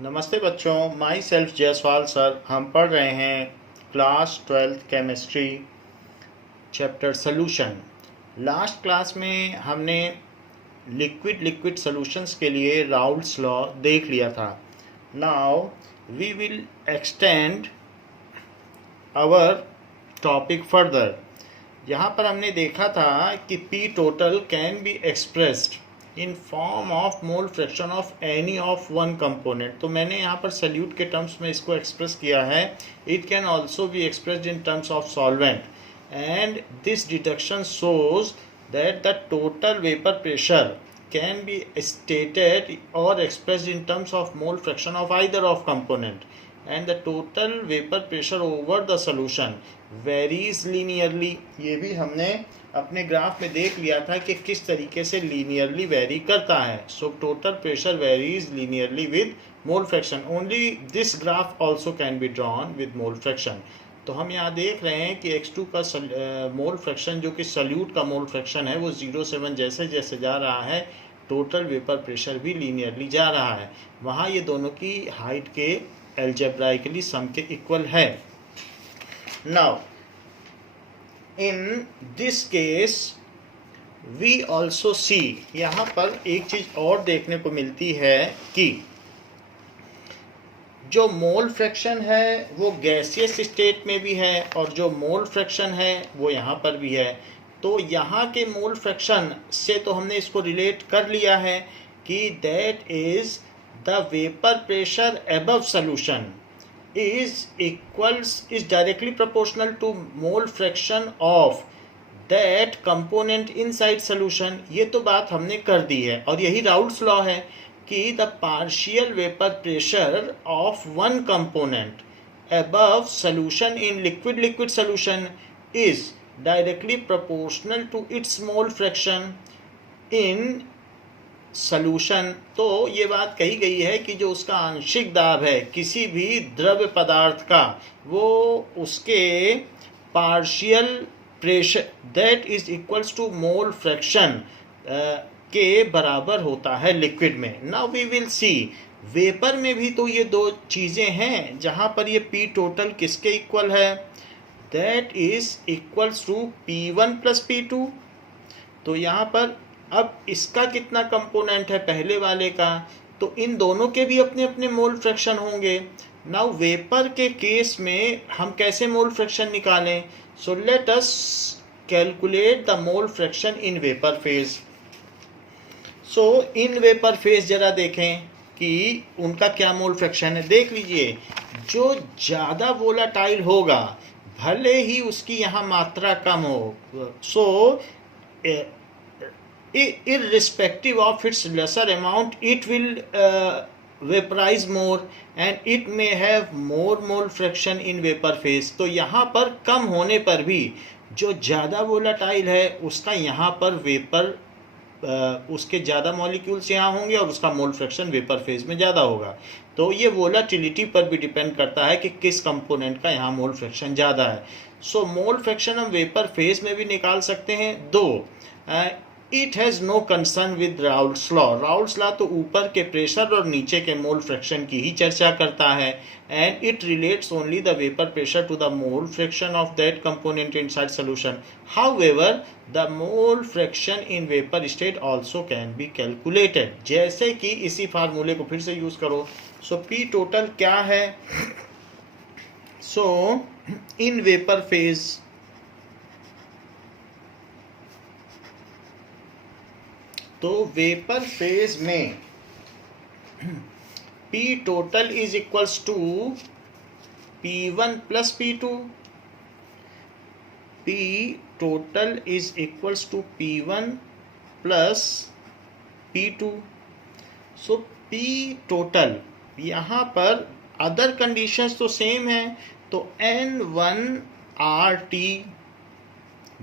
नमस्ते बच्चों, my self Jaiswal sir. हम पढ़ रहे हैं class 12th chemistry chapter solution. Last class में हमने लिक्विड सॉल्यूशंस के लिए राउल्ट्स लॉ देख लिया था। Now we will extend our topic further. यहाँ पर हमने देखा था कि P total can be expressed in form of mole fraction of any of one component. तो मैंने यहाँ पर सल्यूट के टर्म्स में इसको एक्सप्रेस किया है। It can also be expressed in terms of solvent and this deduction shows that the total vapour pressure can be stated or expressed in terms of mole fraction of either of component, and the total vapor pressure over the solution varies linearly। ये भी हमने अपने graph में देख लिया था कि किस तरीके से लीनियरली वेरी करता है। So total pressure varies linearly with mole fraction. Only this graph also can be drawn with mole fraction. तो हम यहाँ देख रहे हैं कि X2 का मोल फ्रैक्शन जो कि सल्यूट का मोल फ्रैक्शन है वो 0.7 जैसे जैसे जा रहा है, टोटल वेपर प्रेशर भी लीनियरली जा रहा है। वहाँ ये दोनों की हाइट के एल्जेब्राइकली सम के इक्वल है। Now in this case we also see, यहाँ पर एक चीज़ और देखने को मिलती है कि जो मोल फ्रैक्शन है वो गैसियस स्टेट में भी है और जो मोल फ्रैक्शन है वो यहाँ पर भी है। तो यहाँ के मोल फ्रैक्शन से तो हमने इसको रिलेट कर लिया है कि that is the vapour pressure above solution is directly proportional to mole fraction of that component inside solution. ये तो बात हमने कर दी है और यही राउल्ट्स लॉ है कि the partial vapour pressure of one component above solution in liquid solution is directly proportional to its mole fraction in solution। तो ये बात कही गई है कि जो उसका आंशिक दाब है किसी भी द्रव्य पदार्थ का वो उसके partial pressure that is equals to mole fraction के बराबर होता है लिक्विड में। Now we will see vapour में भी तो ये दो चीज़ें हैं जहाँ पर ये पी टोटल किसके इक्वल है, that is equals to P1 plus P2। तो यहाँ पर अब इसका कितना कंपोनेंट है पहले वाले का, तो इन दोनों के भी अपने अपने मोल फ्रैक्शन होंगे। नाउ वेपर के केस में हम कैसे मोल फ्रैक्शन निकालें, so let us calculate the mole fraction in vapour phase. So in vapour phase जरा देखें कि उनका क्या मोल फ्रैक्शन है। देख लीजिए, जो ज़्यादा वोलाटाइल होगा भले ही उसकी यहाँ मात्रा कम हो, सो irrespective of its lesser amount it will vaporize more and it may have more mole fraction in vapor phase। तो यहाँ पर कम होने पर भी जो ज़्यादा वोलाटाइल है उसका यहाँ पर वेपर उसके ज़्यादा मॉलिक्यूल्स यहाँ होंगे और उसका मोल फ्रैक्शन वेपर फेज में ज़्यादा होगा। तो ये वोलाटिलिटी पर भी डिपेंड करता है कि किस कंपोनेंट का यहाँ मोल फ्रैक्शन ज़्यादा है। सो मोल फ्रैक्शन हम वेपर फेज में भी निकाल सकते हैं। Though it has no concern with Raoult's law. Raoult's law तो ऊपर के प्रेशर और नीचे के मोल फ्रैक्शन की ही चर्चा करता है and it relates only the vapour pressure to the mole fraction of that component inside solution. However the mole fraction in vapour state also can be calculated. जैसे कि इसी फार्मूले को फिर से यूज करो। सो पी टोटल क्या है, सो इन वेपर फेज तो वेपर फेज में P total is equals to P1 plus P2। P total is equals to P1 plus P2। So P total यहाँ पर अदर कंडीशंस तो सेम है, तो N1 RT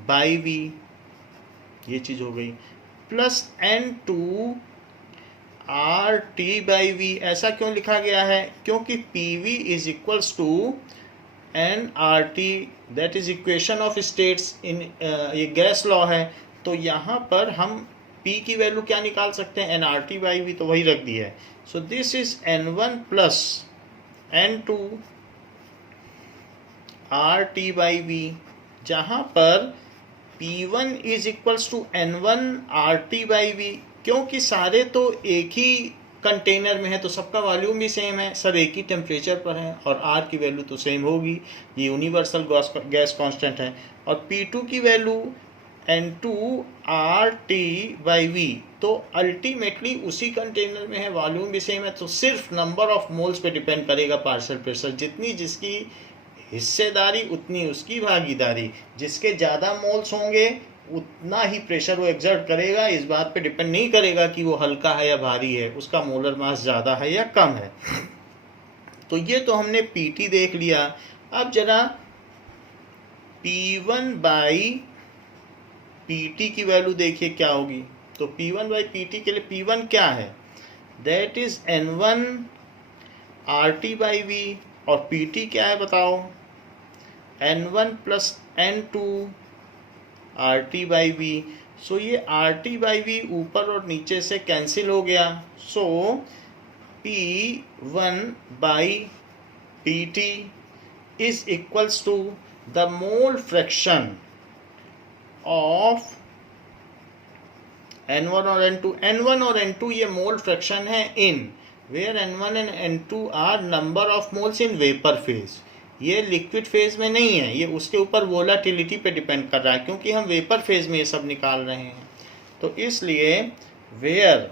बाई V ये चीज़ हो गई, plus N2 RT by V। ऐसा क्यों लिखा गया है, क्योंकि PV is equals to NRT, that is equation of states in ये गैस लॉ है। तो यहाँ पर हम P की वैल्यू क्या निकाल सकते हैं, nRT/V, तो वही रख दिया है। So this is N1 plus N2 RT/V, जहाँ पर P1 is equals to N1 RT/V, क्योंकि सारे तो एक ही कंटेनर में है तो सबका वॉल्यूम भी सेम है, सब एक ही टेम्परेचर पर है और R की वैल्यू तो सेम होगी, ये यूनिवर्सल गैस कांस्टेंट है। और P2 की वैल्यू N2 RT/V, तो अल्टीमेटली उसी कंटेनर में है, वॉल्यूम भी सेम है, तो सिर्फ नंबर ऑफ मोल्स पे डिपेंड करेगा पार्शियल प्रेशर। जितनी जिसकी हिस्सेदारी उतनी उसकी भागीदारी, जिसके ज़्यादा मोल्स होंगे उतना ही प्रेशर वो एग्जर्ट करेगा। इस बात पे डिपेंड नहीं करेगा कि वो हल्का है या भारी है, उसका मोलर मास ज़्यादा है या कम है। तो ये तो हमने पीटी देख लिया। अब जरा P1/PT की वैल्यू देखिए क्या होगी। तो P1/PT के लिए P1 क्या है, दैट इज N1 RT/V, और PT क्या है बताओ, N1 प्लस N2 RT/V। सो ये RT/V ऊपर और नीचे से कैंसिल हो गया। So P1/PT is equals to the mole fraction of N1 और N2। N1 और N2 ये मोल फ्रैक्शन है in, where N1 and N2 are number of moles in vapour phase. ये लिक्विड फेज में नहीं है, ये उसके ऊपर वोलाटिलिटी पे डिपेंड कर रहा है, क्योंकि हम वेपर फेज में ये सब निकाल रहे हैं। तो इसलिए where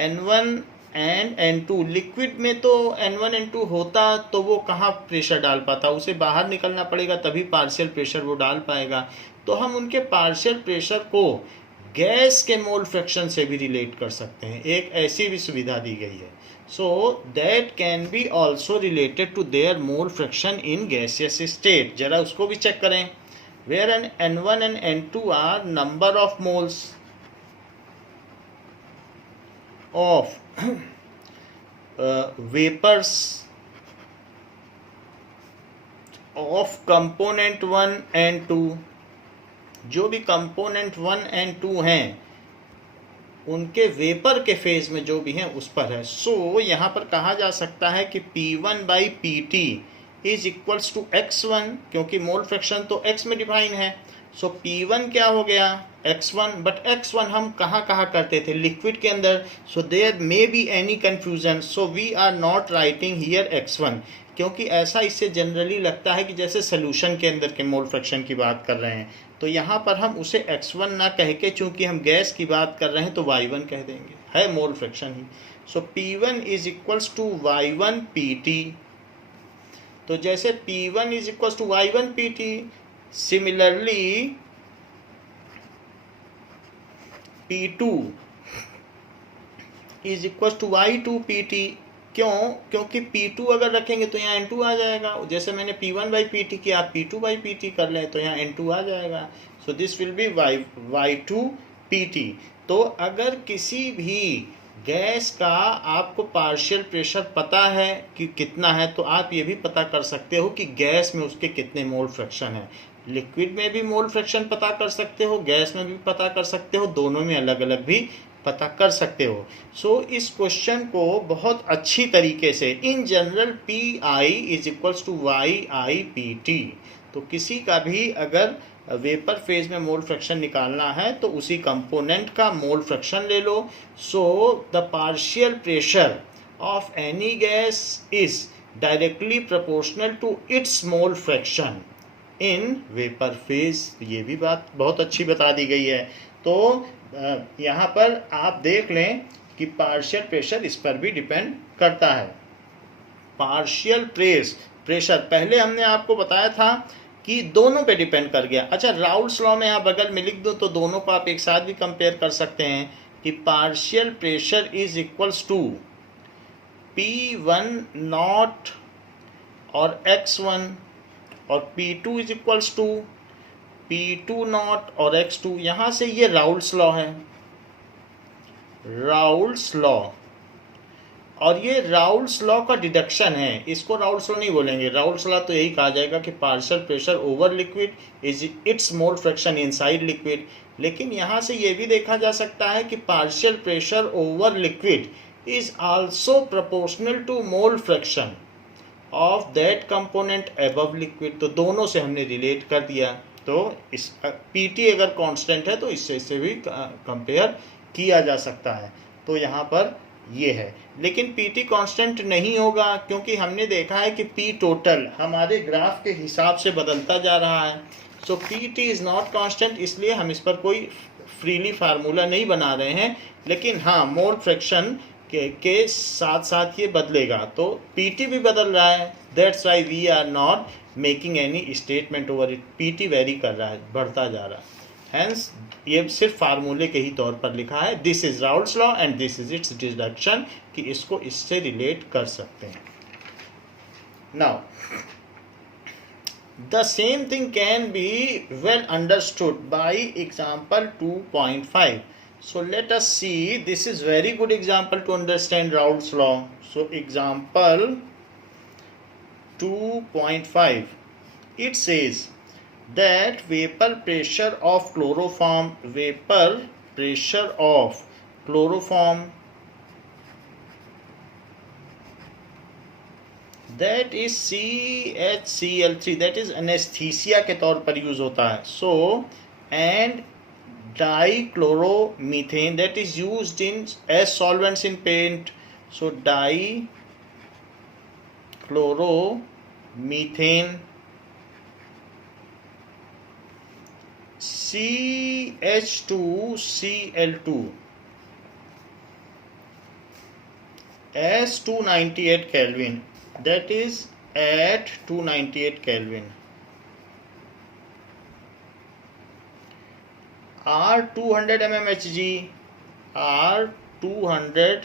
N1 and N2, liquid में तो N1 N2 होता तो वो कहाँ प्रेशर डाल पाता, उसे बाहर निकलना पड़ेगा तभी पार्शियल प्रेशर वो डाल पाएगा। तो हम उनके पार्शियल प्रेशर को गैस के मोल फ्रैक्शन से भी रिलेट कर सकते हैं, एक ऐसी भी सुविधा दी गई है। So that can be also related to their mole fraction in gaseous state. जरा उसको भी चेक करें, where N N1 and N2 are number of moles of vapours of component 1 and 2। जो भी कंपोनेंट 1 एंड 2 हैं उनके वेपर के phase में जो भी हैं उस पर है। सो यहाँ पर कहा जा सकता है कि P1/PT is equals to X1, क्योंकि मोल फ्रैक्शन तो X में डिफाइन है। सो P1 क्या हो गया, X1, बट X1 हम कहाँ कहाँ करते थे, लिक्विड के अंदर। So there may be any confusion, so we are not writing here X1, क्योंकि ऐसा इससे जनरली लगता है कि जैसे सोल्यूशन के अंदर के मोल फ्रैक्शन की बात कर रहे हैं। तो यहाँ पर हम उसे X1 ना कह के, चूँकि हम गैस की बात कर रहे हैं तो Y1 कह देंगे, है मोल फ्रैक्शन ही। So P1 is equals to Y1PT। तो जैसे P1 is equals to Y1PT, similarly P2 is equals to Y2PT। क्यों, क्योंकि P2 अगर रखेंगे तो यहाँ N2 आ जाएगा। जैसे मैंने P1/PT किया, आप P2/PT कर लें तो यहाँ N2 आ जाएगा। So this will be Y2PT। तो अगर किसी भी गैस का आपको पार्शियल प्रेशर पता है कि कितना है, तो आप ये भी पता कर सकते हो कि गैस में उसके कितने मोल फ्रैक्शन है। लिक्विड में भी मोल फ्रैक्शन पता कर सकते हो, गैस में भी पता कर सकते हो, दोनों में अलग अलग भी पता कर सकते हो। सो इस क्वेश्चन को बहुत अच्छी तरीके से in general PI is equals to YIPT। तो किसी का भी अगर वेपर फेज में मोल फ्रैक्शन निकालना है तो उसी कंपोनेंट का मोल फ्रैक्शन ले लो। So the partial pressure of any gas is directly proportional to its mole fraction in vapour phase. ये भी बात बहुत अच्छी बता दी गई है। तो यहाँ पर आप देख लें कि पार्शियल प्रेशर इस पर भी डिपेंड करता है। पार्शियल प्रेशर पहले हमने आपको बताया था कि दोनों पे डिपेंड कर गया। अच्छा, राउल्स लॉ में आप बगल में लिख दो तो दोनों को आप एक साथ भी कंपेयर कर सकते हैं कि partial pressure is equals to P1 और X1 और P2 is equals to P2 और X2। यहाँ से ये राउल्स लॉ है, राउल्स लॉ, और ये राउल्स लॉ का डिडक्शन है। इसको राउल्स लॉ नहीं बोलेंगे, राउल्स लॉ तो यही कहा जाएगा कि partial pressure over liquid is it's mole fraction inside liquid. लेकिन यहाँ से ये भी देखा जा सकता है कि partial pressure over liquid is also proportional to mole fraction of that component above liquid. तो दोनों से हमने रिलेट कर दिया। तो इस पीटी अगर कांस्टेंट है तो इससे भी कंपेयर किया जा सकता है। तो यहाँ पर ये है, लेकिन पीटी कांस्टेंट नहीं होगा क्योंकि हमने देखा है कि पी टोटल हमारे ग्राफ के हिसाब से बदलता जा रहा है। सो पीटी इज़ नॉट कांस्टेंट, इसलिए हम इस पर कोई फ्रीली फार्मूला नहीं बना रहे हैं। लेकिन हाँ, मोल फ्रैक्शन के साथ साथ ये बदलेगा, तो पीटी भी बदल रहा है। That's why we are not making any statement over it. PT vary कर रहा है, बढ़ता जा रहा है। हेंस ये सिर्फ फार्मूले के ही तौर पर लिखा है। This is Raoult's law and this is it's deduction, कि इसको इससे रिलेट कर सकते हैं। Now the same thing can be well understood by example 2.5. So let us see, this is very good example to understand Raoult's law. So example 2.5, it says that vapor pressure of chloroform that is CHCl3, that is anesthesia के तौर पर use होता है। So and dichloromethane that is used in as solvents in paint. So dichloromethane, CH2Cl2 as 298 Kelvin, that is at 298 Kelvin. R 200 mmHg, R 200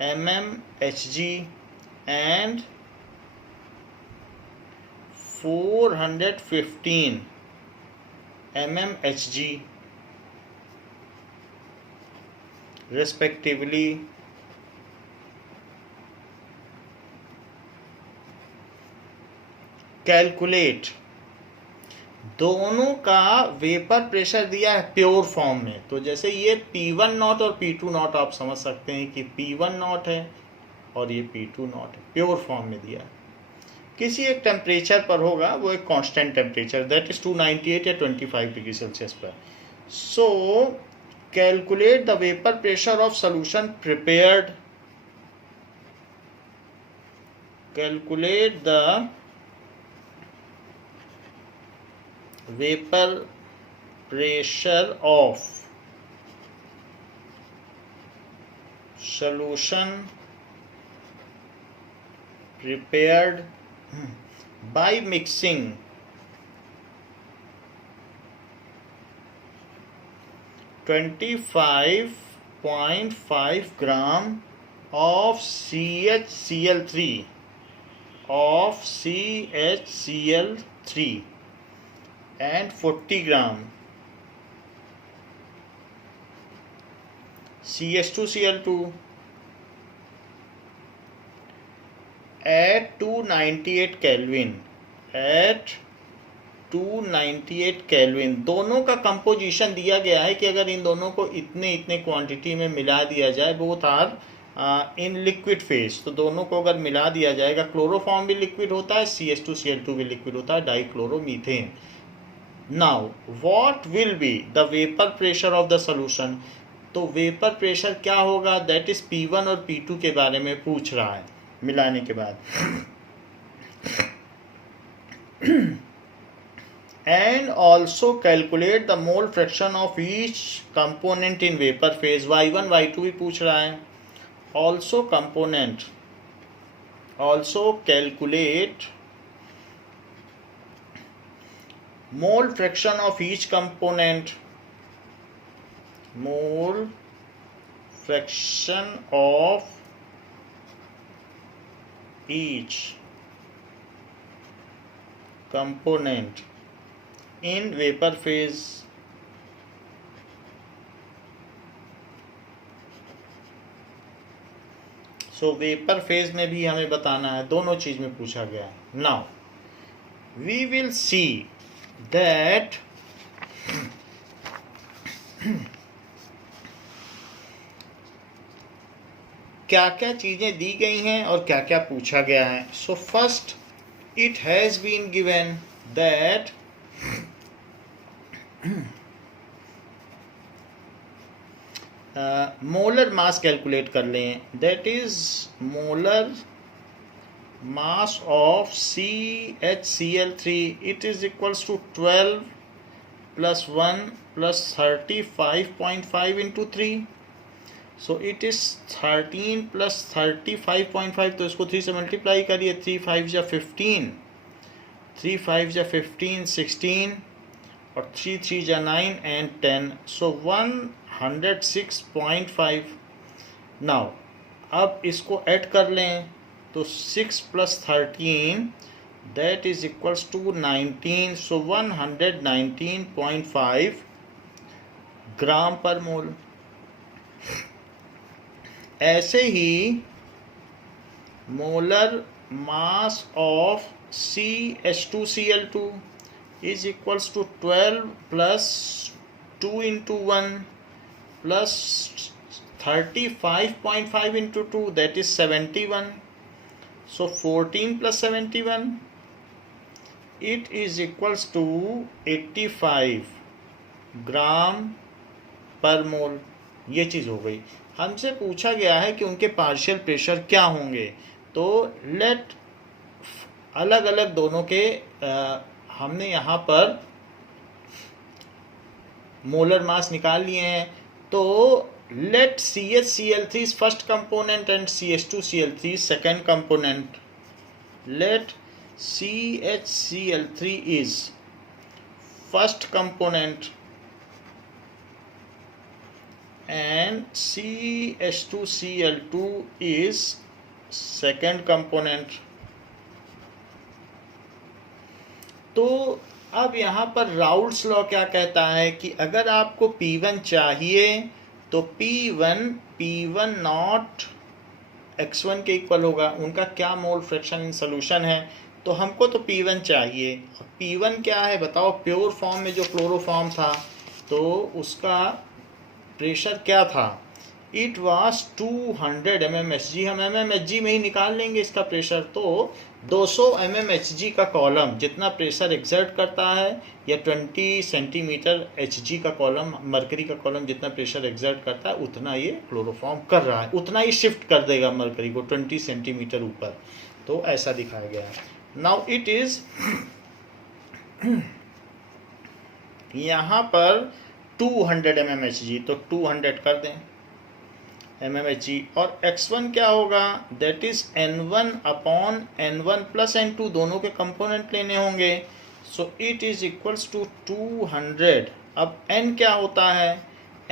mmHg and 415 mmHg respectively. Calculate, दोनों का vapour pressure दिया है pure form में। तो जैसे ये P1 not और P2 not आप समझ सकते हैं कि P1 नॉट है और ये P2 नॉट है, प्योर फॉर्म में दिया है। किसी एक टेम्परेचर पर होगा, वो एक कांस्टेंट टेम्परेचर, दैट इज 298 या 25 डिग्री सेल्सियस पर। सो calculate the vapour pressure of solution prepared, calculate the vapor pressure of solution prepared by mixing 25.5 gram of CHCl3 and 40 gram CH2Cl2 at 298 Kelvin, at 298 Kelvin। दोनों का composition दिया गया है कि अगर इन दोनों को इतने इतने क्वांटिटी में मिला दिया जाए, both are in liquid phase, तो दोनों को अगर मिला दिया जाएगा, क्लोरोफॉर्म भी लिक्विड होता है, CH2Cl2 भी लिक्विड होता है, dichloromethane. Now what will be the vapour pressure of the solution. तो वेपर प्रेशर क्या होगा, दैट इज P1 और P2 के बारे में पूछ रहा है मिलाने के बाद। And also calculate the mole fraction of each component in vapour phase, Y1 Y2 भी पूछ रहा है। Also component, also calculate mole fraction of each component, mole fraction of each component in vapor phase। So vapour phase में भी हमें बताना है, दोनों चीज में पूछा गया है। Now we will see that क्या क्या चीज़ें दी गई हैं और क्या क्या पूछा गया है। So first it has been given that molar mass calculate कर लें। That is molar mass of CHCl3 it is equals to 12 plus 1 plus 35.5 into 3. So it is 13 plus 35.5, तो इसको 3 से मल्टीप्लाई करिए। 3 5 जा 15, 3 5 जा 15, 16 और 3 3 जा 9 and 10. So 106.5. नाउ अब इसको ऐड कर लें तो 6 plus 13 that is equals to 19. So 119.5 gram per mole. ऐसे ही molar mass of CH2Cl2 is equals to 12 plus 2 into 1 plus 35.5 into 2, that is 71. So 14 plus 71 it is equals to 85 gram per मोल। ये चीज़ हो गई। हमसे पूछा गया है कि उनके पार्शियल प्रेशर क्या होंगे। तो लेट अलग अलग दोनों के हमने यहाँ पर मोलर मास निकाल लिए हैं। तो late CHCl3 is first component and CH2Cl3 is second component. Let CHCl3 is first component and CH2Cl2 is second component. तो अब यहाँ पर राउल्ट्स लॉ क्या कहता है कि अगर आपको P1 चाहिए तो P1 नॉट x1 के इक्वल होगा। उनका क्या मोल फ्रैक्शन इन सोल्यूशन है, तो हमको तो P1 चाहिए। P1 क्या है बताओ। प्योर फॉर्म में जो क्लोरोफॉर्म था तो उसका प्रेशर क्या था। It was 200 mmHg। हम mmHg में ही निकाल लेंगे इसका प्रेशर। तो 200 mmHg का कॉलम जितना प्रेशर एक्सर्ट करता है, या 20 सेंटीमीटर Hg का कॉलम, मरकरी का कॉलम जितना प्रेशर एक्सर्ट करता है उतना ये क्लोरोफॉर्म कर रहा है, उतना ही शिफ्ट कर देगा मरकरी को 20 सेंटीमीटर ऊपर। तो ऐसा दिखाया गया है। नाउ इट इज यहाँ पर 200 mmHg, तो 200 कर दें mmHg। और x1 क्या होगा, that is n1 upon n1 plus n2, दोनों के कंपोनेंट लेने होंगे। So it is equals to 200। अब n क्या होता है,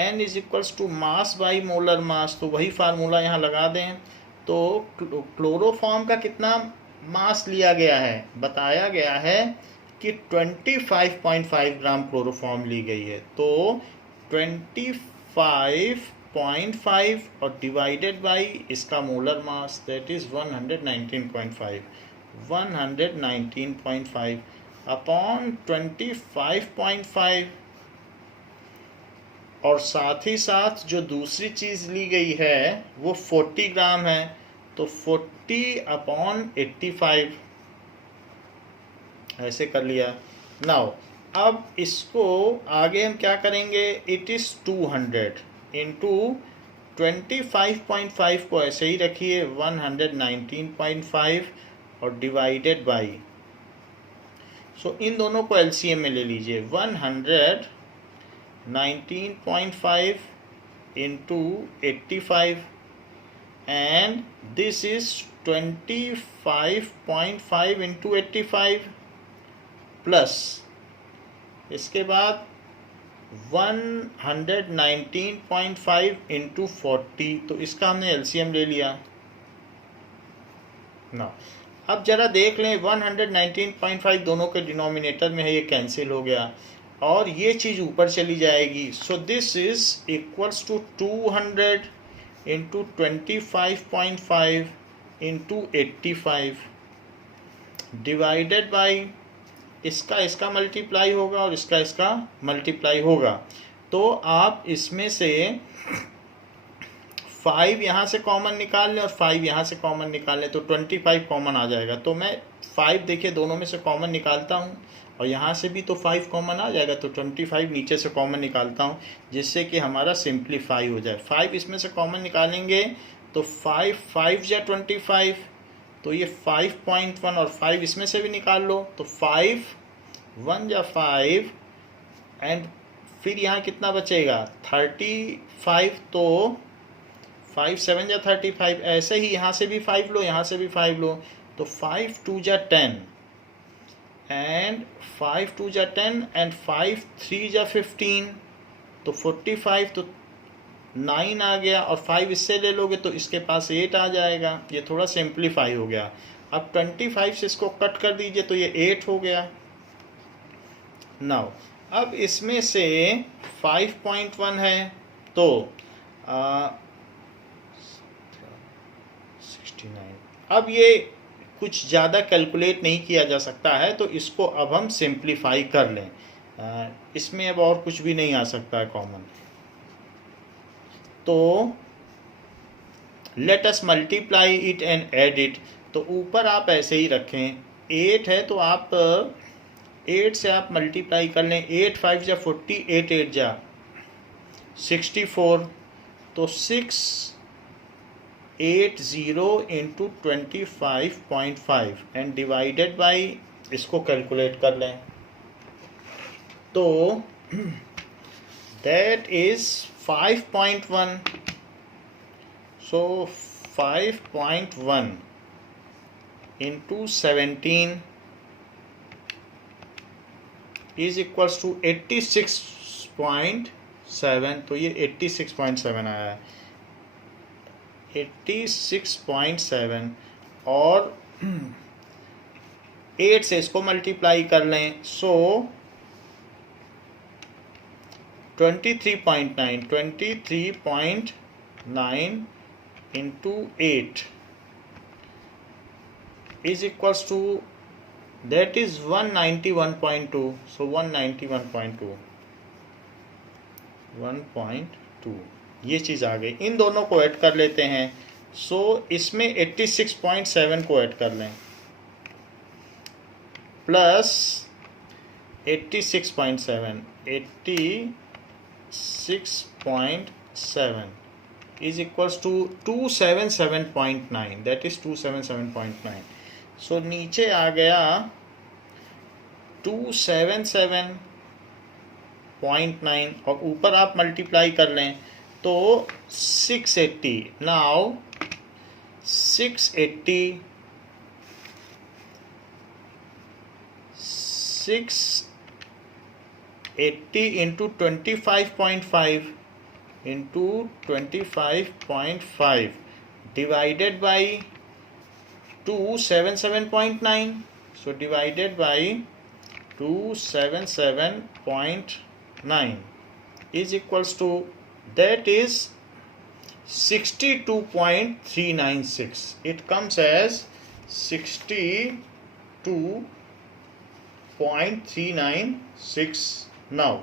n is equals to mass by molar mass, तो वही फार्मूला यहाँ लगा दें। तो क्लोरोफॉर्म का कितना मास लिया गया है, बताया गया है कि 25.5 ग्राम क्लोरोफॉर्म ली गई है। तो 25.5 और डिवाइडेड बाई इसका molar mass, that is 119.5 upon 25.5। और साथ ही साथ जो दूसरी चीज़ ली गई है वो 40 ग्राम है, तो 40 अपॉन 85 ऐसे कर लिया। नाउ अब इसको आगे हम क्या करेंगे, इट इज़ 200 इंटू 25.5 को ऐसे ही रखिए 119.5 और डिवाइडेड बाई। सो इन दोनों को LCM में ले लीजिए। 119.5 into 85 and this is 25.5 into 85 plus इसके बाद 119.5 इंटू 40, तो इसका हमने LCM ले लिया ना। अब जरा देख लें 119.5 दोनों के डिनोमिनेटर में है, ये कैंसिल हो गया और ये चीज़ ऊपर चली जाएगी। So this is equals to 200 into 25.5 into 85 divided by इसका मल्टीप्लाई होगा और इसका मल्टीप्लाई होगा। तो आप इसमें से 5 यहाँ से कॉमन निकाल लें और 5 यहाँ से कॉमन निकाल लें तो 25 कॉमन आ जाएगा। तो मैं 5 देखिए दोनों में से कॉमन निकालता हूँ और यहाँ से भी तो 5 कॉमन आ जाएगा, तो 25 नीचे से कॉमन निकालता हूँ जिससे कि हमारा सिंप्लीफाई हो जाए। 5 इसमें से कॉमन निकालेंगे तो 5 5 या 25, तो ये 5.1 और 5 इसमें से भी निकाल लो तो 5 1 या 5 एंड फिर यहाँ कितना बचेगा 35, तो 5 7 या 35। ऐसे ही यहाँ से भी 5 लो, यहाँ से भी 5 लो, तो 5 2 जा 10 एंड 5 2 जा 10 एंड 5 3 जा 15, तो 45, तो 9 आ गया और 5 इससे ले लोगे तो इसके पास 8 आ जाएगा। ये थोड़ा सिंप्लीफाई हो गया। अब 25 से इसको कट कर दीजिए तो ये 8 हो गया। नाउ अब इसमें से 5.1 है तो 69। अब ये कुछ ज़्यादा कैलकुलेट नहीं किया जा सकता है तो इसको अब हम सिंप्लीफाई कर लें। इसमें अब और कुछ भी नहीं आ सकता है कॉमन, तो let us multiply it and add it. तो ऊपर आप ऐसे ही रखें, 8 है तो आप 8 से आप मल्टीप्लाई कर लें। 8 5 जा 40, 8 8 जा 64, तो 680 इंटू 25.5 एंड डिवाइडेड बाई, इसको कैलकुलेट कर लें तो that is 5.1। So 5.1 into 17 is equals to 86.7। तो ये 86.7 आया है, 86.7 और 8 से इसको मल्टीप्लाई कर लें so 23.9 into 8 is equals to that is 191.2। So 191.2 ये चीज़ आ गई। इन दोनों को ऐड कर लेते हैं। सो इसमें 86.7 को ऐड कर लें plus 86.7 is equals to 277.9, that is 277.9। सो नीचे आ गया 277.9 और ऊपर आप मल्टीप्लाई कर लें तो 680। Now 680 into 25.5 into 25.5 divided by 277.9। So divided by 277.9 is equals to that is 62.396। it comes as 62.396 now।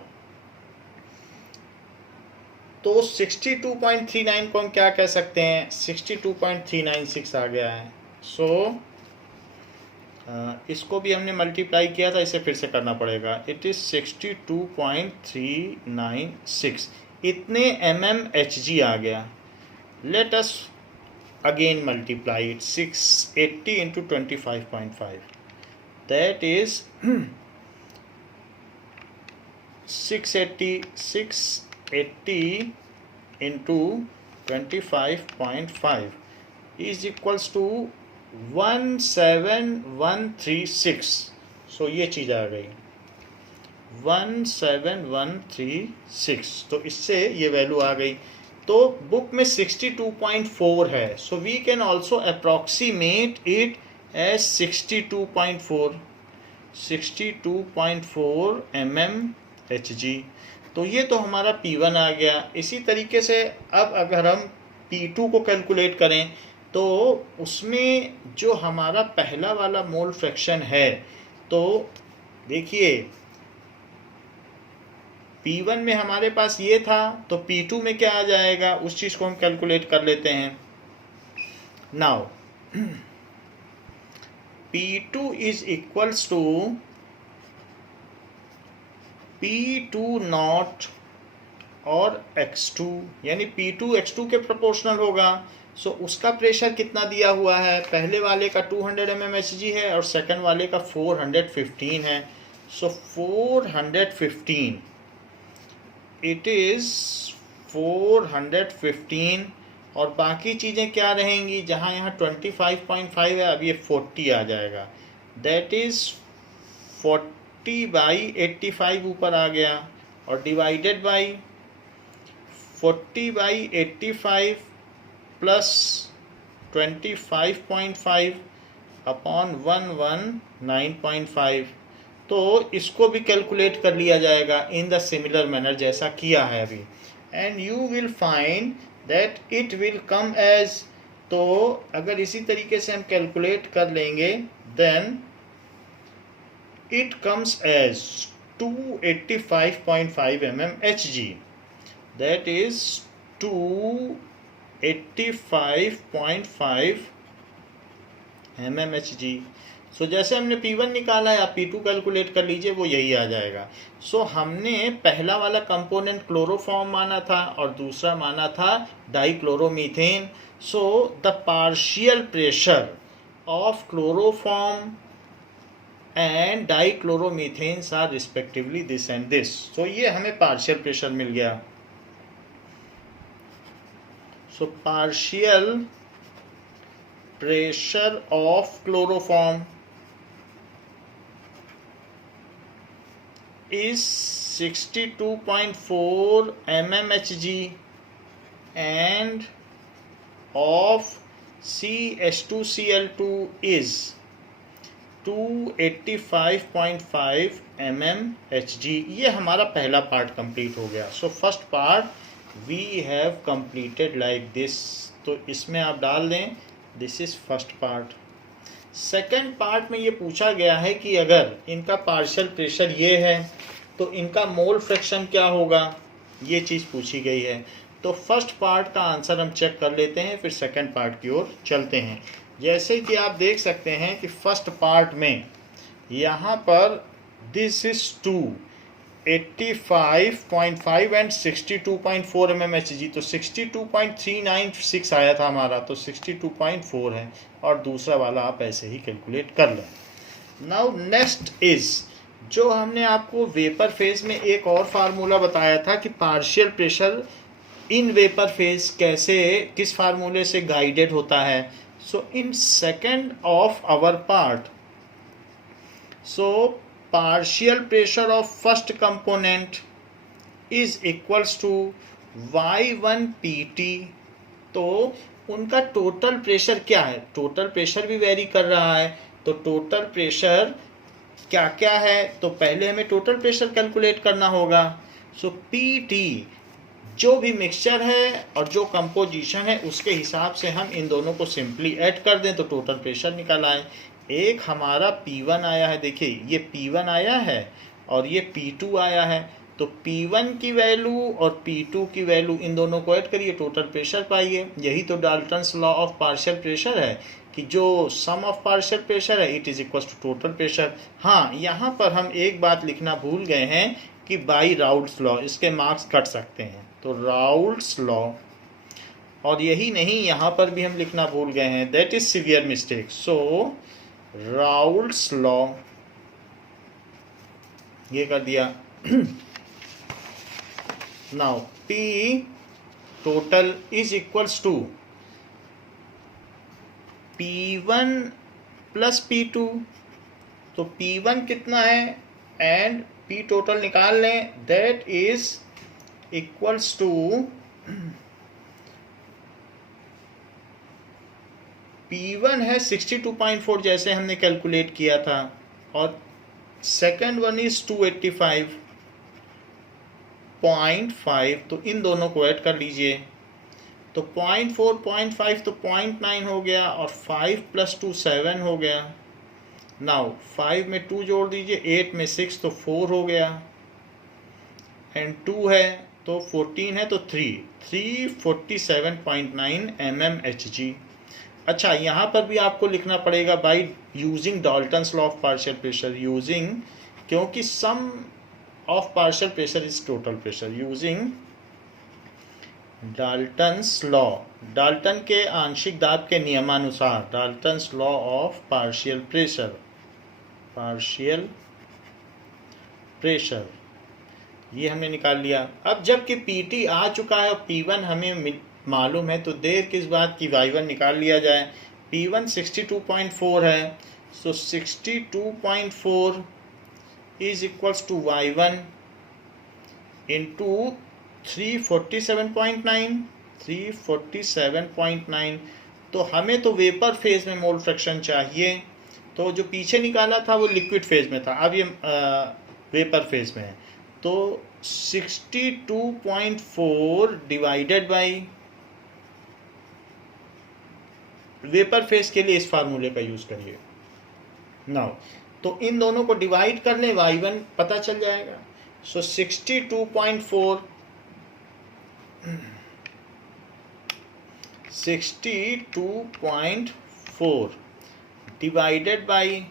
तो 62.39 को हम क्या कह सकते हैं, 62.396 आ गया है। सो इसको भी हमने मल्टीप्लाई किया था, इसे फिर से करना पड़ेगा। It is 62.396। इतने mmHg आ गया। Let us again multiply it 680 into 25.5 that is 680 into 25.5 is equals to 17136। सो ये चीज़ आ गई 17136। तो इससे ये वैल्यू आ गई। तो बुक में 62.4 है, so we can also approximate it as 62.4 mmHg। तो ये तो हमारा P1 आ गया। इसी तरीके से अब अगर हम P2 को कैलकुलेट करें तो उसमें जो हमारा पहला वाला मोल फ्रैक्शन है, तो देखिए P1 में हमारे पास ये था, तो P2 में क्या आ जाएगा उस चीज़ को हम कैलकुलेट कर लेते हैं। Now P2 is equals to P2 nought और X2, यानी P2 X2 के प्रोपोर्शनल होगा। सो उसका प्रेशर कितना दिया हुआ है, पहले वाले का 200 mmHg है और सेकंड वाले का 415 है। सो 415, इट इज़ 415, और बाकी चीज़ें क्या रहेंगी, जहाँ यहाँ 25.5 है, अब ये 40 आ जाएगा। दैट इज़ 40/85 ऊपर आ गया, और डिवाइडेड बाई 40/85 प्लस 25.5 अपॉन 119.5। तो इसको भी कैलकुलेट कर लिया जाएगा इन द सिमिलर मैनर जैसा किया है अभी, and you will find that it will come as, तो अगर इसी तरीके से हम कैलकुलेट कर लेंगे then it comes as 285.5 mmHg, that is 285.5 mmHg। So जैसे हमने P1 निकाला है, आप P2 कैलकुलेट कर लीजिए, वो यही आ जाएगा। सो हमने पहला वाला कंपोनेंट क्लोरोफॉर्म माना था और दूसरा माना था dichloromethane. So the partial pressure of chloroform and dichloromethanes are respectively this and this. So ये हमें पार्शियल प्रेशर मिल गया। So partial pressure of chloroform is 62.4 mmHg and of CH2Cl2 is 285.5 mmHg। ये हमारा पहला पार्ट कंप्लीट हो गया। So first part we have completed like this, तो इसमें आप डाल दें this is first part. Second part में ये पूछा गया है कि अगर इनका पार्शियल प्रेशर ये है तो इनका मोल फ्रैक्शन क्या होगा, ये चीज़ पूछी गई है। तो फर्स्ट पार्ट का आंसर हम चेक कर लेते हैं, फिर सेकेंड पार्ट की ओर चलते हैं। जैसे कि आप देख सकते हैं कि फर्स्ट पार्ट में यहाँ पर दिस इज 285.5 एंड 62.4 mmHg, तो 62.396 आया था हमारा, तो 62.4 है, और दूसरा वाला आप ऐसे ही कैलकुलेट कर लें। नाउ नेक्स्ट इज, जो हमने आपको वेपर फेज में एक और फार्मूला बताया था कि partial pressure in vapour phase कैसे किस फार्मूले से गाइडेड होता है। So in second of our part, so partial pressure of first component is equals to y1 pt। तो उनका टोटल प्रेशर क्या है, टोटल प्रेशर भी वेरी कर रहा है, तो टोटल प्रेशर क्या क्या है, तो पहले हमें टोटल प्रेशर कैलकुलेट करना होगा। सो pt जो भी मिक्सचर है और जो कंपोजिशन है उसके हिसाब से हम इन दोनों को सिंपली ऐड कर दें तो टोटल प्रेशर निकल आए। एक हमारा P1 आया है, देखिए ये P1 आया है और ये P2 आया है, तो P1 की वैल्यू और P2 की वैल्यू इन दोनों को ऐड करिए, टोटल प्रेशर पाइए। यही तो Dalton's law of partial pressure है कि जो सम ऑफ पार्शियल प्रेशर है it is equal to total pressure. हाँ, यहाँ पर हम एक बात लिखना भूल गए हैं कि बाई राउल्ट्स लॉ, इसके मार्क्स कट सकते हैं, तो राउल्ट्स लॉ, और यही नहीं यहाँ पर भी हम लिखना भूल गए हैं, that is severe mistake. So Raoult's law ये कर दिया। Now P total is equals to P1 plus P2, तो P1 कितना है एंड P टोटल निकाल लें, that is equals to P1 है 62.4 जैसे हमने कैलकुलेट किया था, और सेकेंड वन इज 285.5, तो इन दोनों को ऐड कर लीजिए, तो 0.4 0.5 तो 0.9 हो गया, और 5 + 2 7 हो गया। नाउ 5 में 2 जोड़ दीजिए, 8 में 6 तो 4 हो गया, एंड 2 है तो 14 है तो 347.9 mmHg। अच्छा, यहाँ पर भी आपको लिखना पड़ेगा by using Dalton's law of partial pressure, using, क्योंकि sum of partial pressure is total pressure, using Dalton's law, Dalton के आंशिक दाब के नियमानुसार, Dalton's law of partial pressure, ये हमने निकाल लिया। अब जबकि Pt आ चुका है और P1 हमें मालूम है, तो देर किस बात की, y1 निकाल लिया जाए। P1 62.4 है, so 62.4 is equals to y1 into 347.9। तो हमें तो वेपर फेज में मोल फ्रैक्शन चाहिए, तो जो पीछे निकाला था वो लिक्विड फेज में था, अब ये वेपर फेज में है। तो 62.4 डिवाइडेड बाई, वेपर फेज के लिए इस फार्मूले का यूज करिए नाउ, तो इन दोनों को डिवाइड कर लें, y1 पता चल जाएगा। सो 62.4 divided by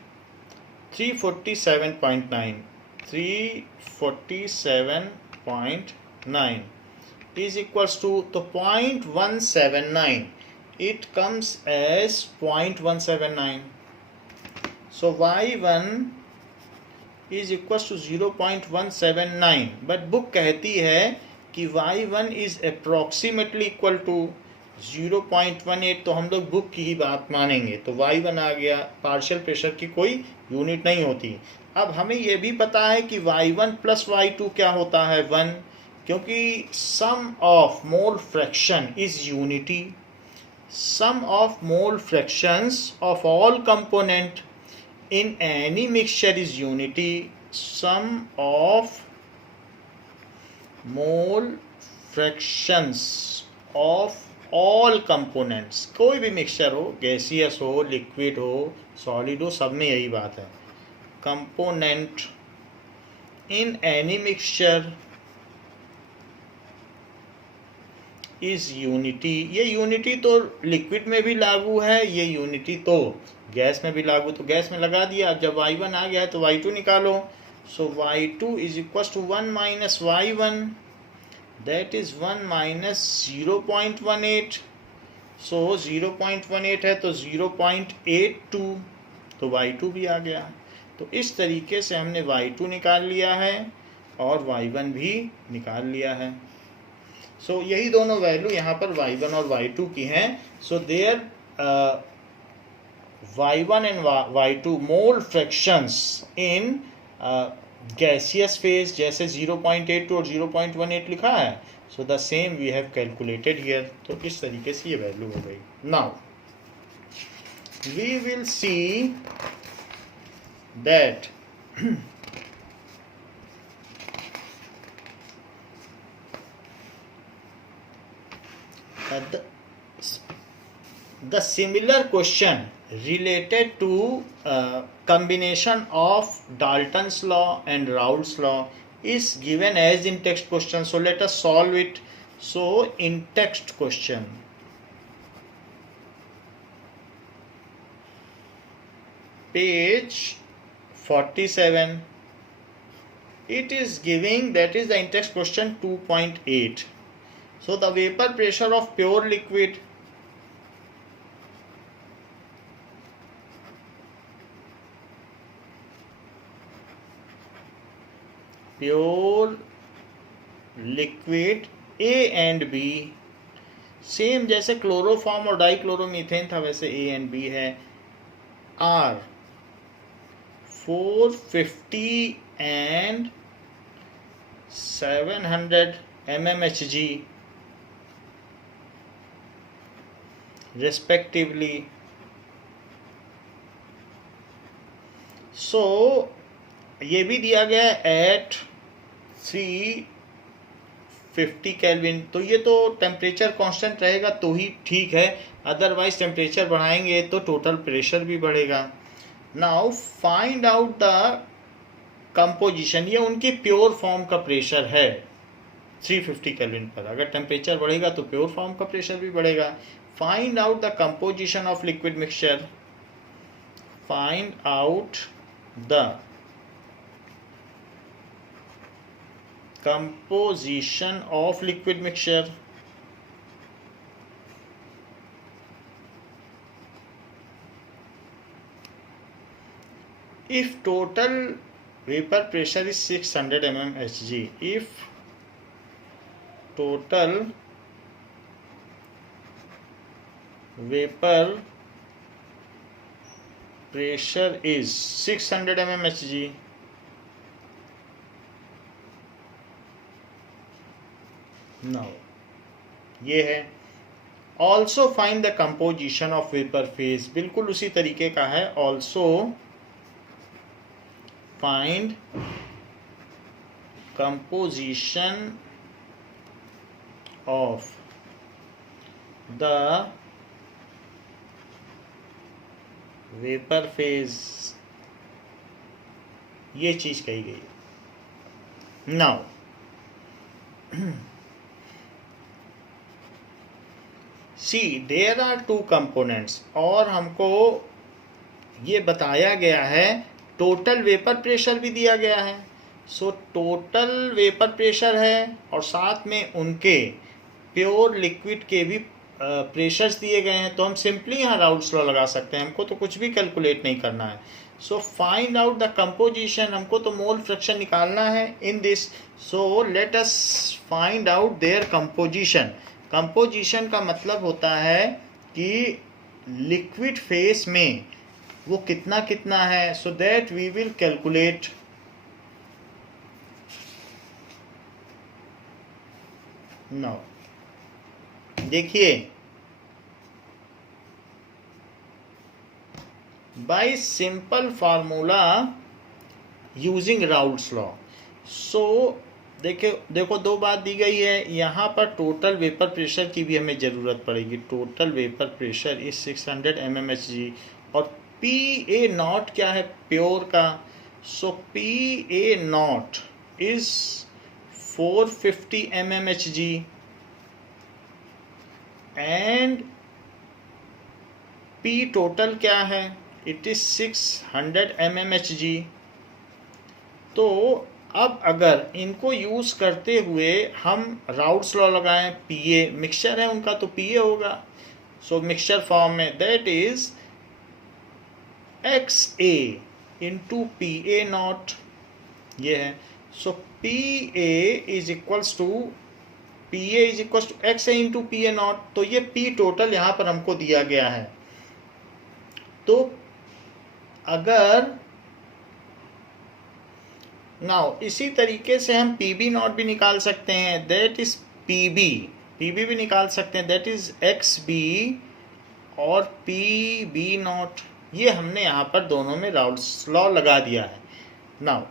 347.9 is equals to, तो 0.179, it comes as 0.179. So y1 is equals to 0.179, but book कहती है कि y1 is approximately equal to 0.18, तो हम लोग बुक की ही बात मानेंगे, तो y1 आ गया। पार्शियल प्रेशर की कोई यूनिट नहीं होती। अब हमें यह भी पता है कि y1 प्लस y2 क्या होता है, 1, क्योंकि sum of mole fraction is unity, sum of mole fractions of all component in any mixture is unity, sum of mole fractions of all components, कोई भी मिक्सचर हो, गैसियस हो, लिक्विड हो, solid हो, सब में यही बात है। Component in any mixture is unity, ये यूनिटी तो लिक्विड में भी लागू है, ये यूनिटी तो गैस में भी लागू, तो गैस में लगा दिया। जब y1 आ गया है तो y2 निकालो। So y2 is equal to 1 minus y1, that is 1 minus 0.18। So 0.18 है तो 0.82, तो y2 भी आ गया। तो इस तरीके से हमने y2 निकाल लिया है और y1 भी निकाल लिया है। सो यही दोनों वैल्यू यहाँ पर y1 और y2 की हैं। So there y1 and y2 mole fractions in gaseous phase, जैसे 0.82 और 0.18 लिखा है, so the same we have calculated here. तो इस तरीके से ये वैल्यू हो गई। Now we will see that the similar question related to combination of Dalton's law and Raoult's law is given as in text question. So let us solve it. So in text question, page 47, it is giving, that is the in text question 2.8. So the vapor pressure of pure liquid A and B, same जैसे chloroform और dichloromethane था वैसे A and B है, R 450 and 700 mmHg respectively. So ये भी दिया गया है एट 350 केल्विन, तो ये तो टेम्परेचर कांस्टेंट रहेगा तो ही ठीक है, अदरवाइज टेम्परेचर बढ़ाएंगे तो टोटल प्रेशर भी बढ़ेगा। Now find out the composition, ये उनकी प्योर फॉर्म का प्रेशर है, 350 केल्विन पर। अगर टेम्परेचर बढ़ेगा तो प्योर फॉर्म का प्रेशर भी बढ़ेगा। Find out the composition of liquid mixture. Find out the composition of liquid mixture। If total vapor pressure is 600 mmHg, if total vapor pressure is 600 mmHg, now ये है। Also find the composition of vapour phase, बिल्कुल उसी तरीके का है। Also find composition of the vapour phase, ये चीज कही गई। Now see there are two components, और हमको ये बताया गया है टोटल वेपर प्रेशर भी दिया गया है। सो टोटल वेपर प्रेशर है और साथ में उनके प्योर लिक्विड के भी प्रेशर्स दिए गए हैं। तो हम सिंपली यहाँ राउल्स लॉ लगा सकते हैं, हमको तो कुछ भी कैलकुलेट नहीं करना है। So find out the composition, हमको तो मोल फ्रैक्शन निकालना है in this. So let us find out their composition. Composition का मतलब होता है कि लिक्विड फेस में वो कितना कितना है। So that we will calculate. Now देखिए, by simple formula using Raoult's law. So देखो दो बात दी गई है यहाँ पर। टोटल वेपर प्रेशर की भी हमें ज़रूरत पड़ेगी। Total vapour pressure is 600 mmHg और पी ए नॉट क्या है, प्योर का। So P A naught is 450 mmHg and P total क्या है, इट इज 600 mmHg। तो अब अगर इनको यूज करते हुए हम राउल्स लॉ लगाएं, पीए मिक्सचर है उनका तो पीए होगा। सो मिक्सचर फॉर्म में that is X A into P A naught, ये है। So P A is equals to P A is equals to X A into P A naught. तो ये पी टोटल यहाँ पर हमको दिया गया है। तो अगर नाउ इसी तरीके से हम पी बी नॉट भी निकाल सकते हैं, दैट इज पी बी भी निकाल सकते हैं, दैट इज एक्स बी और पी बी नॉट। ये हमने यहाँ पर दोनों में राउल्स लॉ लगा दिया है। नाउ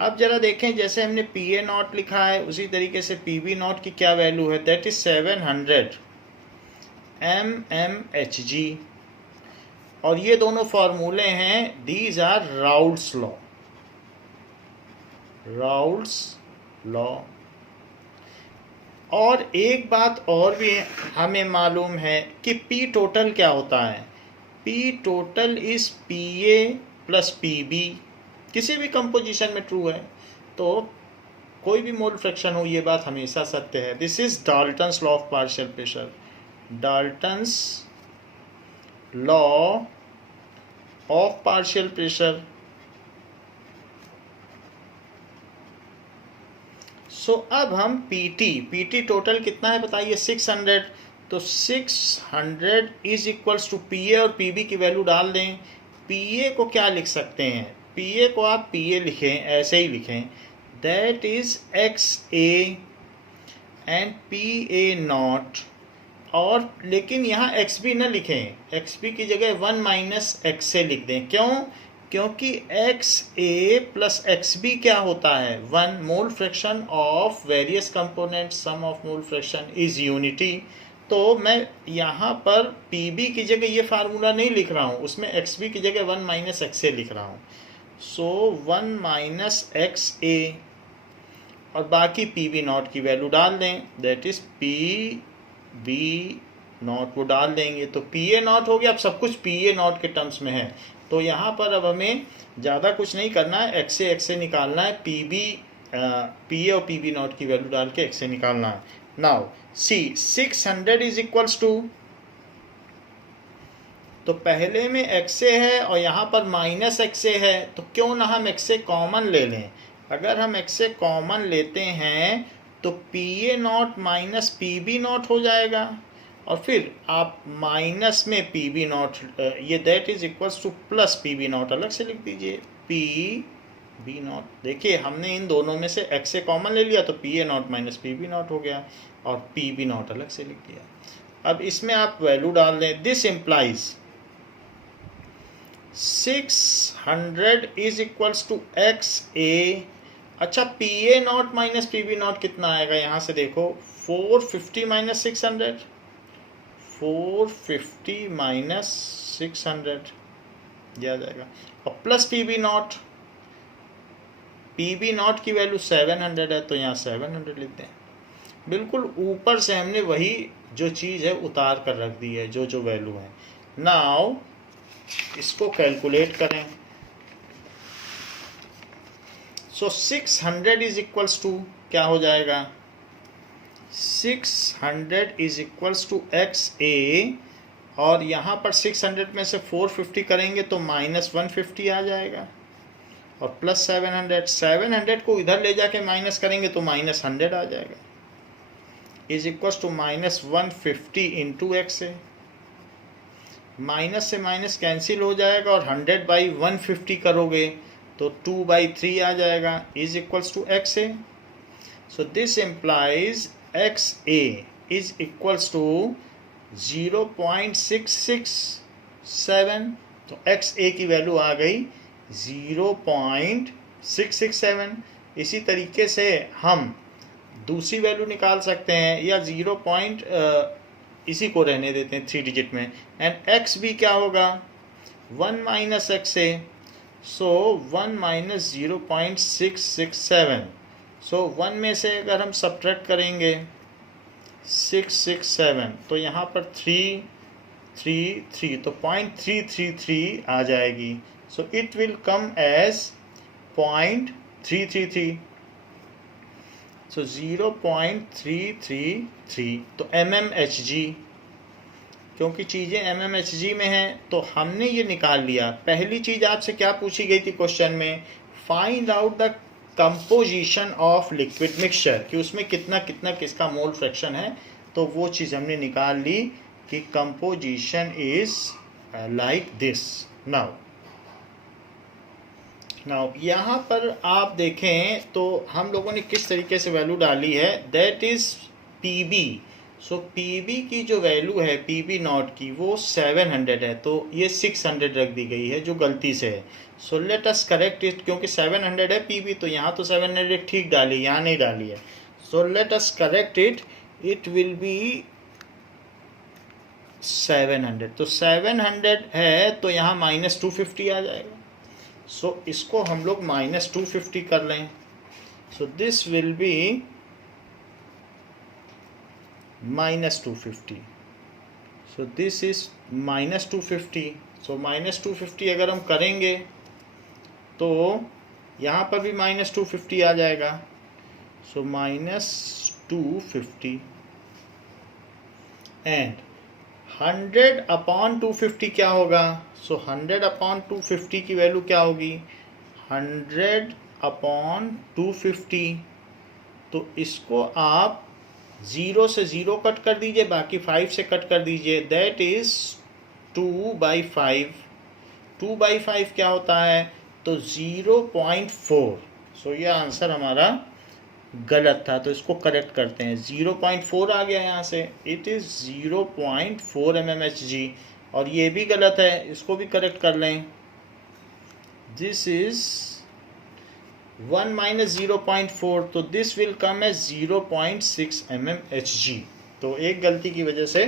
अब जरा देखें, जैसे हमने पी ए नॉट लिखा है उसी तरीके से पी बी नॉट की क्या वैल्यू है, दैट इज 700 mmHg। और ये दोनों फॉर्मूले हैं, these are Raoult's law. Raoult's law. और एक बात और भी हमें मालूम है कि पी टोटल क्या होता है। P total is P A plus P B, किसी भी कंपोजिशन में ट्रू है। तो कोई भी मोल फ्रैक्शन हो, ये बात हमेशा सत्य है। This is Dalton's law of partial pressure. Dalton's law of partial pressure. So अब हम पीटी टोटल कितना है बताइए, 600। तो 600 is equals to P A और पी बी की वैल्यू डाल दें। पी ए को क्या लिख सकते हैं, पी ए को आप पी ए लिखें, ऐसे ही लिखें, that is X A and P A not. और लेकिन यहाँ एक्स बी न लिखें, एक्स बी की जगह 1 माइनस एक्स ए लिख दें। क्यों, क्योंकि X A plus X B क्या होता है, 1। Mole fraction of various component, sum of mole fraction is unity. तो मैं यहाँ पर पी बी की जगह ये फार्मूला नहीं लिख रहा हूँ, उसमें एक्स बी की जगह 1 माइनस एक्स ए लिख रहा हूँ। सो 1 माइनस एक्स ए और बाकी पी वी नॉट की वैल्यू डाल दें, that is P B not वो डाल देंगे तो पी ए नॉट हो गया। अब सब कुछ पी ए नॉट के टर्म्स में है, तो यहाँ पर अब हमें ज़्यादा कुछ नहीं करना है, एक्स से निकालना है, पी ए और पी वी नॉट की वैल्यू डाल के एक्स से निकालना है। Now see 600 is equals to, तो पहले में एक्स ए है और यहाँ पर माइनस एक्स ए है, तो क्यों ना हम एक्स ए कॉमन ले लें। अगर हम एक्स ए कॉमन लेते हैं तो P A not minus P B nought हो जाएगा, और फिर आप माइनस में पी बी नॉट, ये that is equals to plus P B nought अलग से लिख दीजिए, पी बी नॉट। देखिए हमने इन दोनों में से एक्स ए कॉमन ले लिया तो P A not minus P B nought हो गया, और पी बी नॉट अलग से लिख दिया। अब इसमें आप वैल्यू डाल दें, this implies 600 is equals to X A. अच्छा, P A not minus P B naught कितना आएगा, यहाँ से देखो 450 माइनस 600, 450 माइनस 600 दिया जाएगा, और प्लस पी बी नॉट की वैल्यू 700 है तो यहाँ 700 लिख दें। बिल्कुल ऊपर से हमने वही जो चीज़ है उतार कर रख दी है, जो वैल्यू है। नाउ इसको कैलकुलेट करें, सो 600 इज इक्वल्स टू क्या हो जाएगा, 600 इज इक्वल्स टू एक्स ए, और यहाँ पर 600 में से 450 करेंगे तो माइनस 150 आ जाएगा, और प्लस 700 को इधर ले जाके माइनस करेंगे तो माइनस 100 आ जाएगा, is equals to minus 150 into X A. Minus से माइनस कैंसिल हो जाएगा, और 100 बाई 150 करोगे तो 2/3 आ जाएगा, is equals to X A. So this implies X A is equals to 0.667, तो एक्स ए की वैल्यू आ गई 0.667। इसी तरीके से हम दूसरी वैल्यू निकाल सकते हैं, या 0. इसी को रहने देते हैं 3 डिजिट में, एंड एक्स भी क्या होगा 1 minus x A, so 1 minus 0.667, सो 1 में से अगर हम सब्ट्रैक्ट करेंगे 667 तो यहाँ पर 333 तो 0.333 आ जाएगी, so it will come as 0.333, so 0.333, तो MMHG, क्योंकि चीज़ें MMHG में हैं तो हमने ये निकाल लिया। पहली चीज़ आपसे क्या पूछी गई थी क्वेश्चन में, find out the composition of liquid mixture, कि उसमें कितना कितना किसका मोल फ्रैक्शन है, तो वो चीज़ हमने निकाल ली कि composition is like this. Now यहाँ पर आप देखें तो हम लोगों ने किस तरीके से वैल्यू डाली है, that is P B. So P B की जो वैल्यू है पी बी नॉट की वो 700 है, तो ये 600 रख दी गई है जो गलती से है। So let us correct it, क्योंकि 700 है पी बी, तो यहाँ तो 700 ठीक डाली, यहाँ नहीं डाली है। So let us correct it, it will be 700, तो 700 है तो यहाँ माइनस 250 आ जाएगा। सो इसको हम लोग माइनस 250 कर लें, so this will be minus 250, so this is minus 250। So minus 250 अगर हम करेंगे तो यहाँ पर भी माइनस 250 आ जाएगा, सो माइनस 250 एंड 100 अपॉन 250 क्या होगा, सो 100 अपॉन 250 की वैल्यू क्या होगी 100 अपॉन 250, तो इसको आप 0 से 0 कट कर दीजिए, बाकी 5 से कट कर दीजिए, दैट इज 2/5। 2/5 क्या होता है, तो 0.4। सो ये आंसर हमारा गलत था, तो इसको करेक्ट करते हैं। 0.4 आ गया यहाँ से, इट इज़ 0.4 mmHg, और ये भी गलत है, इसको भी करेक्ट कर लें। दिस इज 1 माइनस 0.4, तो this will come as 0.6 mmHg, तो एक गलती की वजह से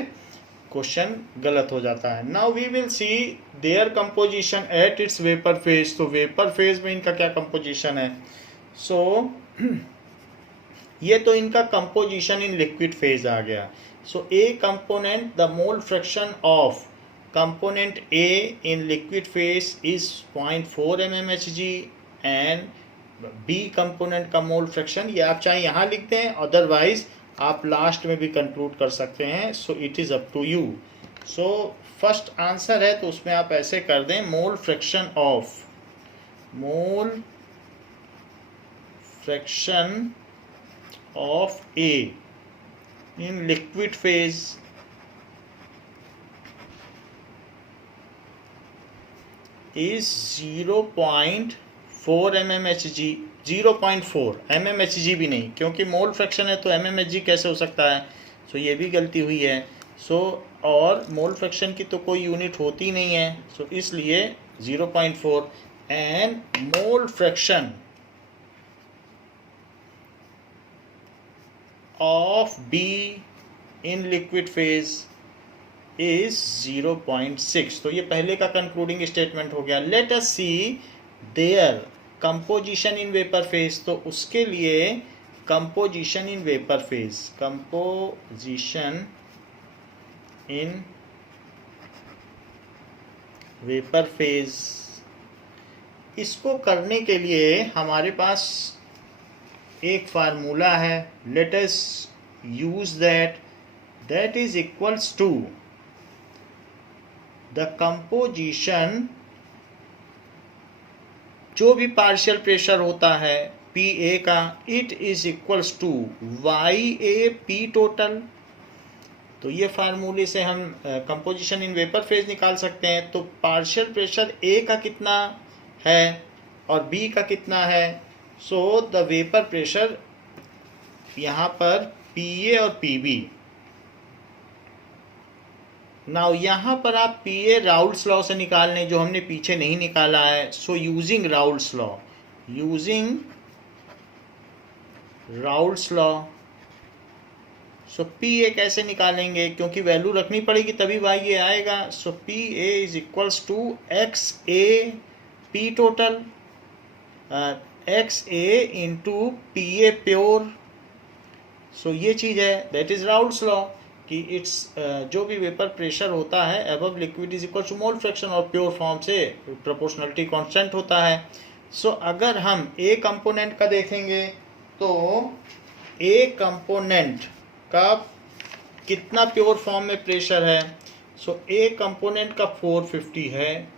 क्वेश्चन गलत हो जाता है। Now we will see their composition at its vapour phase, तो वेपर फेज में इनका क्या कंपोजिशन है। सो ये तो इनका कंपोजिशन इन लिक्विड फेज आ गया. So A component, the mole fraction of component A in liquid phase is 0.4 mmHg and B component का मोल फ्रैक्शन, ये आप चाहे यहाँ लिख दें, अदरवाइज आप लास्ट में भी कंक्लूड कर सकते हैं. So it is up to you. So first answer है तो उसमें आप ऐसे कर दें, mole fraction of A in liquid phase is 0.4 mmHg. 0.4 mmHg भी नहीं, क्योंकि मोल फ्रैक्शन है तो mmHg कैसे हो सकता है. सो ये भी गलती हुई है. सो और मोल फ्रैक्शन की तो कोई यूनिट होती नहीं है. सो इसलिए 0.4 and mole fraction of be in liquid phase is 0.6. तो ये पहले का कंक्लूडिंग स्टेटमेंट हो गया. Let us see their composition in vapour phase. तो उसके लिए कंपोजिशन इन वेपर फेज, इसको करने के लिए हमारे पास एक फार्मूला है. Let us use that is equals to the composition, जो भी पार्शियल प्रेशर होता है पी ए का, it is equals to Y A P total. तो ये फार्मूले से हम कंपोजिशन इन वेपर फेज निकाल सकते हैं. तो पार्शियल प्रेशर ए का कितना है और बी का कितना है. सो द वेपर प्रेशर यहाँ पर पी ए और पी बी. नाउ यहाँ पर आप पी ए राउल्स लॉ से निकाल लें, जो हमने पीछे नहीं निकाला है. सो यूजिंग राउल्स लॉ, सो पी ए कैसे निकालेंगे, क्योंकि वैल्यू रखनी पड़ेगी तभी वाई ए आएगा. So P A is equals to X A P total, X A into P A pure. So ये चीज़ है, दैट इज राउल्स लॉ कि इट्स जो भी वेपर प्रेशर होता है above liquid is equal to mole fraction, और pure form से प्रोपोर्शनलिटी कांस्टेंट होता है. सो अगर हम ए कंपोनेंट का देखेंगे तो ए कंपोनेंट का कितना प्योर फॉर्म में प्रेशर है. सो ए कंपोनेंट का 450 है.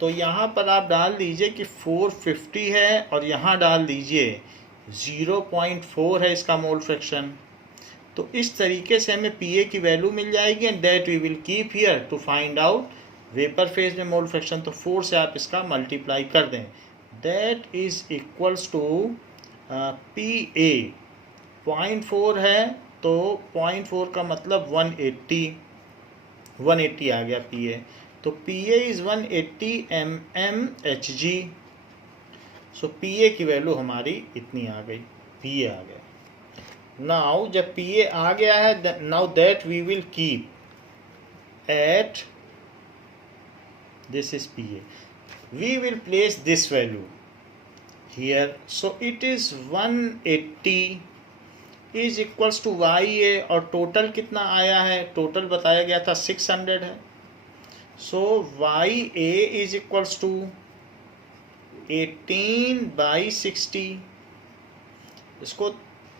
तो यहाँ पर आप डाल दीजिए कि 450 है और यहाँ डाल दीजिए 0.4 है इसका मोल फ्रैक्शन. तो इस तरीके से हमें पी ए की वैल्यू मिल जाएगी and that we will keep here to find out vapour phase में मोल फ्रैक्शन. तो 4 से आप इसका मल्टीप्लाई कर दें. That is equals to P A 0.4 है तो 0.4 का मतलब 180 आ गया पी ए. तो P A is 180 mmHg. So P ए की वैल्यू हमारी इतनी आ गई, पी ए आ गया. नाउ जब पी ए आ गया है, now that we will keep at, this is P A, we will place this value here. So it is 180 is equals to Y A, और टोटल कितना आया है, टोटल बताया गया था 600 है. So Y A is equals to 18/60. इसको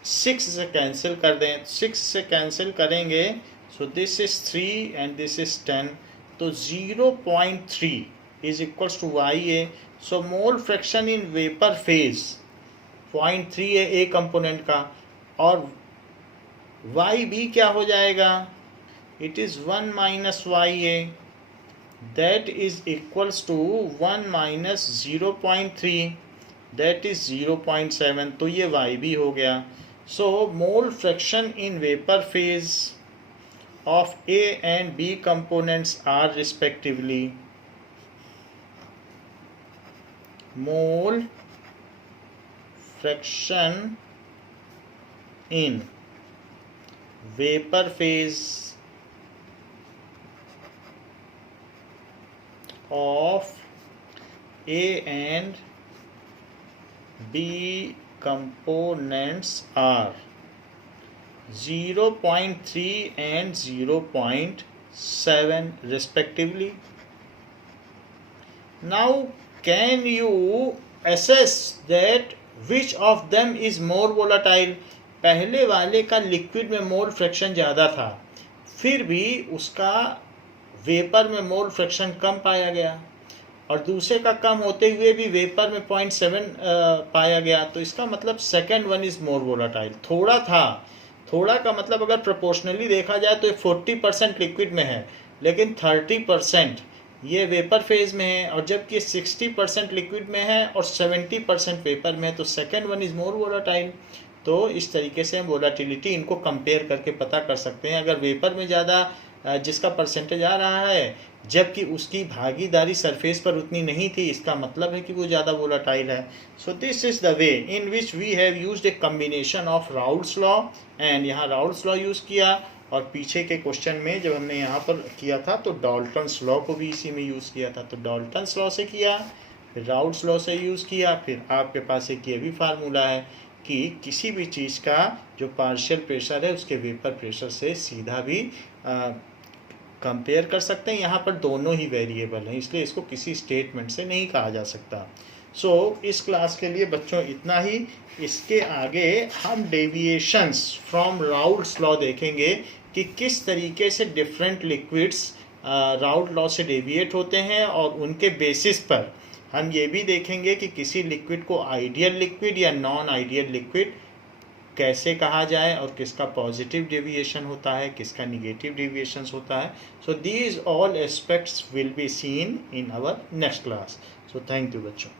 6 से कैंसिल कर दें. 6 से कैंसिल करेंगे so this is 3 and this is 10. तो 0.3 is equals to Y A. So mole fraction in vapour phase 0.3 है ए कंपोनेंट का, और वाई बी क्या हो जाएगा, it is 1 minus Y A, that is equals to 1 minus 0.3, that is 0.7. तो ये Y B हो गया. So mole fraction in vapor phase of A and B components are respectively mole fraction in vapor phase of A and B components are 0.3 and 0.7 respectively. Now can you assess that which of them is more volatile? पहले वाले का liquid में mole fraction ज़्यादा था, फिर भी उसका vapour में मोल फ्रैक्शन कम पाया गया, और दूसरे का कम होते हुए भी वेपर में 0.7 पाया गया। तो इसका मतलब second one is more volatile. थोड़ा था, थोड़ा का मतलब अगर प्रोपोर्शनली देखा जाए तो 40% लिक्विड में है, लेकिन 30% ये वेपर फेज में है, और जबकि 60% लिक्विड में है और 70% वेपर में है, तो second one is more volatile. तो इस तरीके से हम वोलाटिलिटी इनको कंपेयर करके पता कर सकते हैं। अगर वेपर में ज़्यादा जिसका परसेंटेज आ रहा है, जबकि उसकी भागीदारी सरफेस पर उतनी नहीं थी, इसका मतलब है कि वो ज़्यादा वोलाटाइल है। So this is the way in which we have used a combination of Raoult's law, and यहाँ राउल्ट्स लॉ यूज़ किया, और पीछे के क्वेश्चन में जब हमने यहाँ पर किया था तो डाल्टन्स लॉ को भी इसी में यूज़ किया था। तो डाल्टन्स लॉ से किया, फिर राउल्ट्स लॉ से यूज़ किया, फिर आपके पास एक ये भी फार्मूला है कि किसी भी चीज़ का जो पार्शियल प्रेशर है उसके वेपर प्रेशर से सीधा भी कंपेयर कर सकते हैं। यहाँ पर दोनों ही वेरिएबल हैं, इसलिए इसको किसी स्टेटमेंट से नहीं कहा जा सकता। इस क्लास के लिए बच्चों इतना ही। इसके आगे हम डेविएशंस फ्रॉम राउल्ट्स लॉ देखेंगे कि किस तरीके से डिफरेंट लिक्विड्स राउल्ट लॉ से डेविएट होते हैं, और उनके बेसिस पर हम ये भी देखेंगे कि किसी लिक्विड को आइडियल लिक्विड या नॉन आइडियल लिक्विड कैसे कहा जाए, और किसका पॉजिटिव डेविएशन होता है, किसका निगेटिव डेविएशन होता है। So these all aspects will be seen in our next class. So thank you बच्चों।